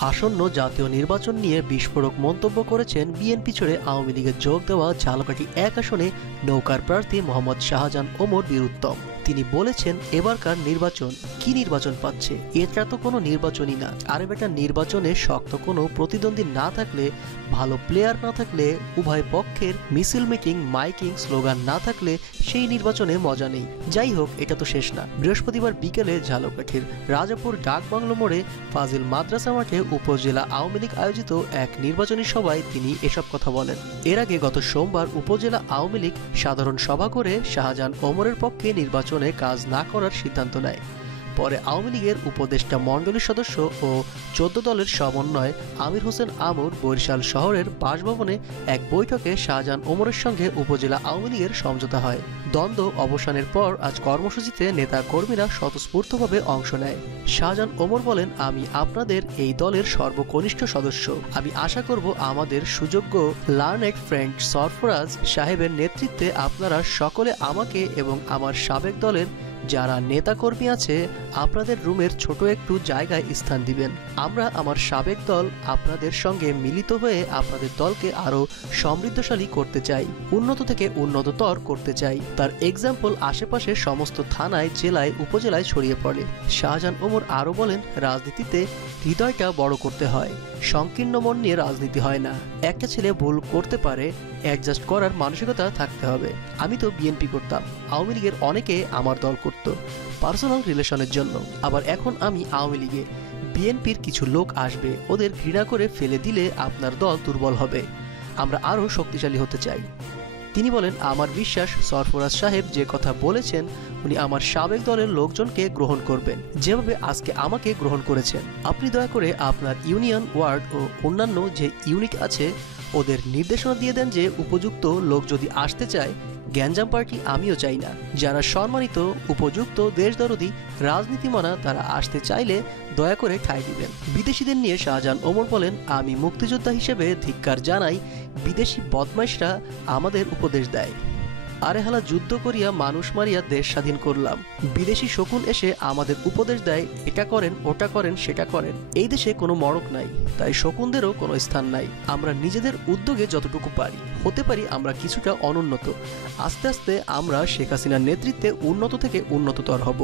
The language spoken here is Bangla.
আসন্ন জাতীয় নির্বাচন নিয়ে বিস্ফোরক মন্তব্য করেছেন বিএনপি ছেড়ে আওয়ামী লীগে যোগ দেওয়া ঝালকাঠি ১ আসনে নৌকার প্রার্থী মোহাম্মদ শাহজাহান ওমর বীরুত্তম। তিনি বলেছেন, এবারকার নির্বাচন কি নির্বাচন পাচ্ছে, এটা তো কোনো নির্বাচনই না। আরে বেটা, নির্বাচনে শক্ত কোনো প্রতিদ্বন্দ্বী না থাকলে, ভালো প্লেয়ার না থাকলে, উভয় পক্ষের মিছিল মিটিং মাইকিং স্লোগান না থাকলে সেই নির্বাচনে মজা নেই। যাই হোক, এটা তো শেষ না। বৃহস্পতিবার বিকেলে ঝালকাঠির রাজাপুর ডাকবাংলো মোড়ে ফাজিল মাদ্রাসা মাঠে উপজেলা আওয়ামী লীগ আয়োজিত এক নির্বাচনী সভায় তিনি এসব কথা বলেন। এর আগে গত সোমবার উপজেলা আওয়ামী লীগ সাধারণ সভা করে শাহজাহান ওমরের পক্ষে নির্বাচনে কাজ না করার সিদ্ধান্ত নেয়। পরে আওয়ামী লীগের উপদেষ্টা মণ্ডলীর সদস্য ও ১৪ দলের সমন্বয় আমির হোসেন আমর বরিশাল শহরের বাসভবনে এক বৈঠকে শাহজাহান ওমরের সঙ্গে উপজেলা আওয়ামী লীগের সমঝোতা হয়। দ্বন্দ্ব অবসানের পর আজ কর্মসূচিতে নেতা কর্মীরা স্বতঃস্ফূর্তভাবে অংশ নেয়। শাহজাহান ওমর বলেন, আমি আপনাদের এই দলের সর্বকনিষ্ঠ সদস্য। আমি আশা করব আমাদের সুযোগ্য লার্নেড ফ্রেন্ড সরফরাজ সাহেবের নেতৃত্বে আপনারা সকলে আমাকে এবং আমার সাবেক দলের যারা নেতাকর্মী আছে আপনাদের রুমের ছোট একটু জায়গায় স্থান দিবেন। আমরা আমার সাবেক দল আপনাদের সঙ্গে মিলিত হয়ে আপনাদের দলকে আরো সমৃদ্ধশালী করতে চাই, উন্নত থেকে উন্নততর করতে চাই। তার এক্সাম্পল আশেপাশের সমস্ত থানায়, জেলায়, উপজেলায় ছড়িয়ে পড়ে। শাহজাহান ওমর আরো বলেন, রাজনীতিতে হৃদয়টা বড় করতে হয়, সংকীর্ণ মন নিয়ে রাজনীতি হয় না। একটা ছেলে ভুল করতে পারে, অ্যাডজাস্ট করার মানসিকতা থাকতে হবে। আমি তো বিএনপি করতাম, আওয়ামী লীগের অনেকে আমার দল করত পার্সোনাল রিলেশনের জন্য। আবার এখন আমি আওয়ামী লীগে, বিএনপির কিছু লোক আসবে, ওদের ঘৃণা করে ফেলে দিলে আপনার দল দুর্বল হবে। আমরা আরও শক্তিশালী হতে চাই। তিনি বলেন, আমার বিশ্বাস সরফরাজ সাহেব যে কথা বলেছেন উনি আমার সাবেক দলের লোকজনকে গ্রহণ করবেন, যেভাবে আজকে আমাকে গ্রহণ করেছেন। আপনি দয়া করে আপনার ইউনিয়ন, ওয়ার্ড ও অন্যান্য যে ইউনিট আছে ওদের নির্দেশনা দিয়ে দেন যে উপযুক্ত লোক যদি আসতে চায়। গ্যাঞ্জাম পার্টি আমিও চাই না। যারা সম্মানিত, উপযুক্ত, দেশদরদি, রাজনীতি মানা তারা আসতে চাইলে দয়া করে ঠাঁই দিবেন। বিদেশিদের নিয়ে শাহজাহান ওমর বলেন, আমি মুক্তিযোদ্ধা হিসেবে ধিক্কার জানাই। বিদেশি বদমাইশরা আমাদের উপদেশ দেয়, আরে হালা যুদ্ধ করিয়া মানুষ মারিয়া দেশ স্বাধীন করলাম। বিদেশি শকুন এসে আমাদের উপদেশ দেয়, এটা করেন, ওটা করেন, সেটা করেন। এই দেশে কোনো মড়ক নাই, তাই শকুনদেরও কোনো স্থান নাই। আমরা নিজেদের উদ্যোগে যতটুকু পারি হতে পারি আমরা কিছুটা অনুন্নত। আস্তে আস্তে আমরা শেখ হাসিনার নেতৃত্বে উন্নত থেকে উন্নততর হব।